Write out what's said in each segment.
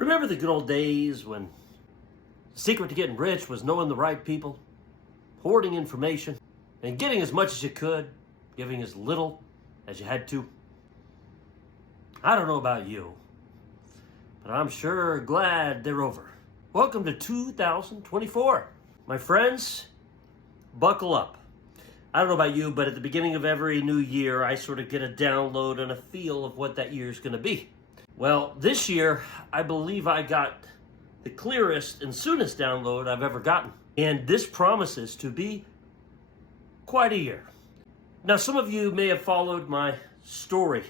Remember the good old days when the secret to getting rich was knowing the right people, hoarding information, and getting as much as you could, giving as little as you had to? I don't know about you, but I'm sure glad they're over. Welcome to 2024. My friends, buckle up. I don't know about you, but at the beginning of every new year, I sort of get a download and a feel of what that year is going to be. Well, this year, I believe I got the clearest and soonest download I've ever gotten. And this promises to be quite a year. Now, some of you may have followed my story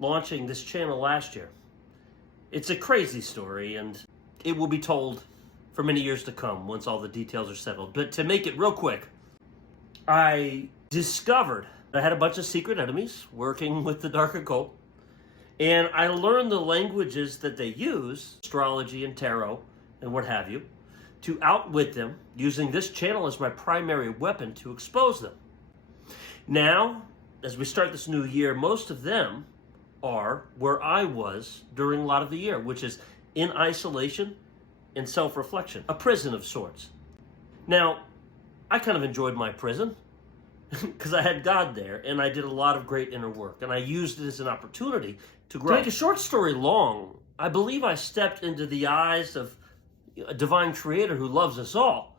launching this channel last year. It's a crazy story, and it will be told for many years to come once all the details are settled. But to make it real quick, I discovered I had a bunch of secret enemies working with the dark occult, and I learned the languages that they use, astrology and tarot and what have you, to outwit them, using this channel as my primary weapon to expose them. Now, as we start this new year, most of them are where I was during a lot of the year, which is in isolation and self-reflection, a prison of sorts. Now, I kind of enjoyed my prison because I had God there, and I did a lot of great inner work, and I used it as an opportunity to grow. To make a short story long, I believe I stepped into the eyes of a divine creator who loves us all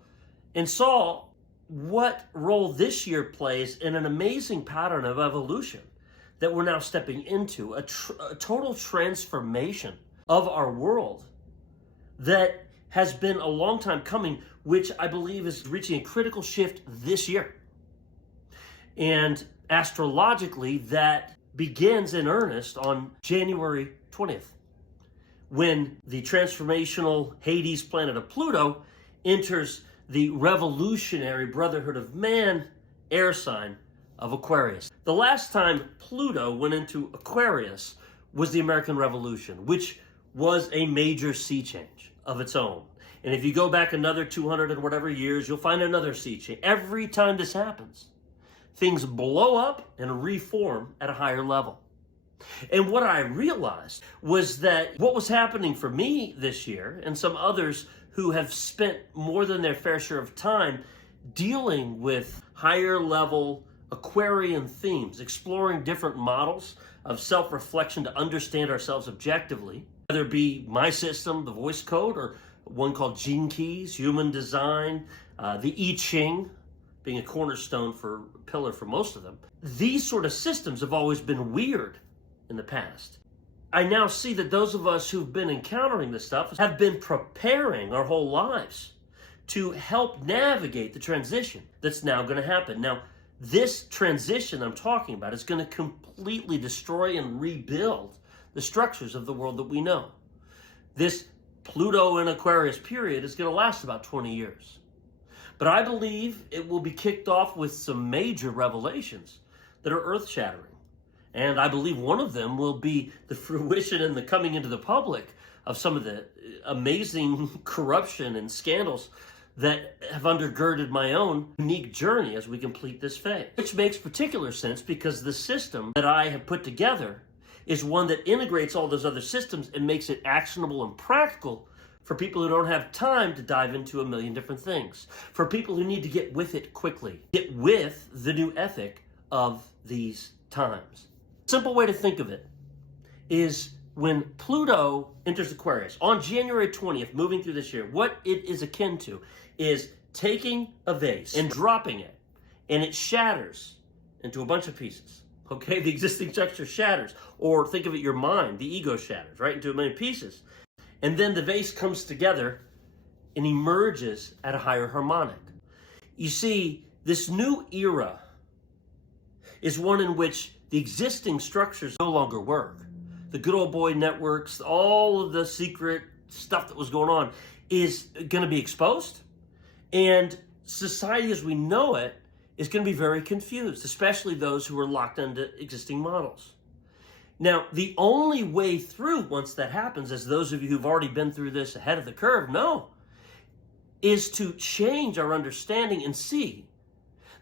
and saw what role this year plays in an amazing pattern of evolution that we're now stepping into, a total transformation of our world that has been a long time coming, which I believe is reaching a critical shift this year. And astrologically, that begins in earnest on January 20th, when the transformational Hades planet of Pluto enters the revolutionary Brotherhood of Man air sign of Aquarius. The last time Pluto went into Aquarius was the American Revolution, which was a major sea change of its own. And if you go back another 200 and whatever years, you'll find another sea change. Every time this happens, things blow up and reform at a higher level. And what I realized was that what was happening for me this year, and some others who have spent more than their fair share of time dealing with higher level Aquarian themes, exploring different models of self-reflection to understand ourselves objectively, whether it be my system, the voice code, or one called Gene Keys, human design, the I Ching, being a cornerstone for pillar for most of them. These sort of systems have always been weird in the past. I now see that those of us who've been encountering this stuff have been preparing our whole lives to help navigate the transition that's now going to happen. Now, this transition I'm talking about is going to completely destroy and rebuild the structures of the world that we know. This Pluto and Aquarius period is going to last about 20 years. But I believe it will be kicked off with some major revelations that are earth-shattering. And I believe one of them will be the fruition and the coming into the public of some of the amazing corruption and scandals that have undergirded my own unique journey as we complete this phase. Which makes particular sense because the system that I have put together is one that integrates all those other systems and makes it actionable and practical for people who don't have time to dive into a million different things. For people who need to get with it quickly. Get with the new ethic of these times. Simple way to think of it is when Pluto enters Aquarius on January 20th, moving through this year, what it is akin to is taking a vase and dropping it, and it shatters into a bunch of pieces. Okay, the existing structure shatters. Or think of it, your mind, the ego shatters, right, into a million pieces. And then the vase comes together and emerges at a higher harmonic. You see, this new era is one in which the existing structures no longer work. The good old boy networks, all of the secret stuff that was going on is going to be exposed. And society as we know it is going to be very confused, especially those who are locked into existing models. Now, the only way through once that happens, as those of you who've already been through this ahead of the curve know, is to change our understanding and see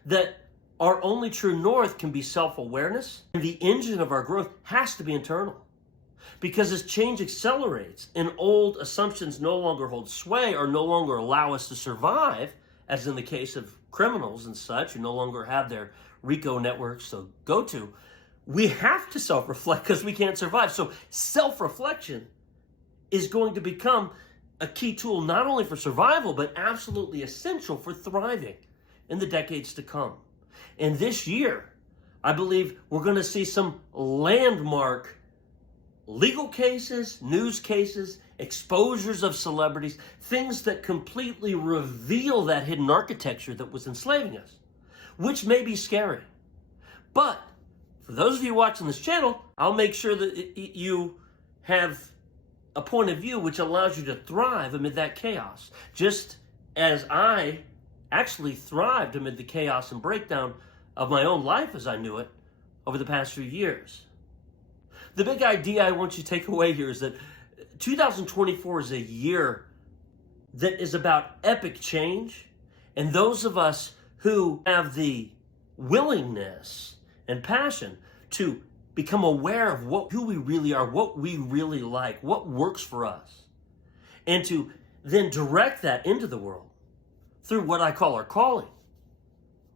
that our only true north can be self-awareness, and the engine of our growth has to be internal. Because as change accelerates and old assumptions no longer hold sway or no longer allow us to survive, as in the case of criminals and such who no longer have their RICO networks to go to, we have to self-reflect because we can't survive. So self-reflection is going to become a key tool not only for survival, but absolutely essential for thriving in the decades to come. And this year, I believe we're going to see some landmark legal cases, news cases, exposures of celebrities, things that completely reveal that hidden architecture that was enslaving us, which may be scary. But for those of you watching this channel, I'll make sure that you have a point of view which allows you to thrive amid that chaos, just as I actually thrived amid the chaos and breakdown of my own life as I knew it over the past few years. The big idea I want you to take away here is that 2024 is a year that is about epic change, and those of us who have the willingness and passion to become aware of who we really are, what we really like, what works for us, and to then direct that into the world through what I call our calling,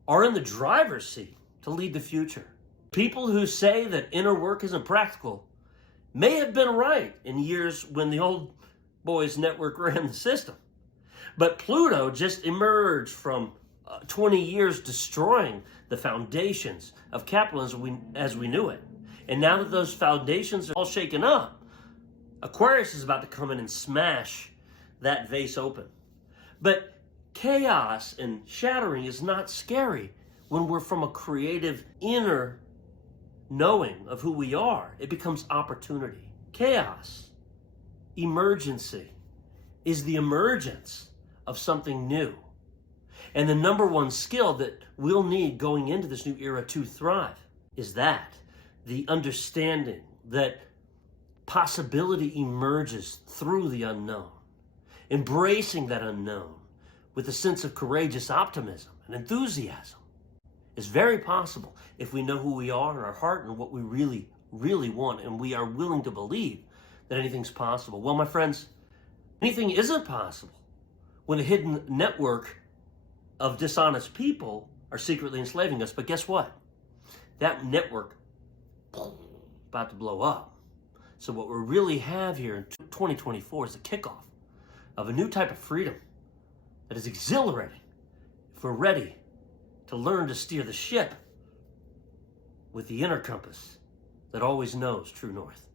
are in the driver's seat to lead the future. People who say that inner work isn't practical may have been right in years when the old boys network ran the system. But Pluto just emerged from 20 years destroying the foundations of capitalism as we knew it. And now that those foundations are all shaken up, Aquarius is about to come in and smash that vase open. But chaos and shattering is not scary when we're from a creative inner knowing of who we are. It becomes opportunity. Chaos, emergency, is the emergence of something new. And the number one skill that we'll need going into this new era to thrive is that. The understanding that possibility emerges through the unknown. Embracing that unknown with a sense of courageous optimism and enthusiasm is very possible if we know who we are in our heart and what we really, really want, and we are willing to believe that anything's possible. Well, my friends, anything isn't possible when a hidden network of dishonest people are secretly enslaving us. But guess what? That network about to blow up. So what we really have here in 2024 is the kickoff of a new type of freedom that is exhilarating if we're ready to learn to steer the ship with the inner compass that always knows true north.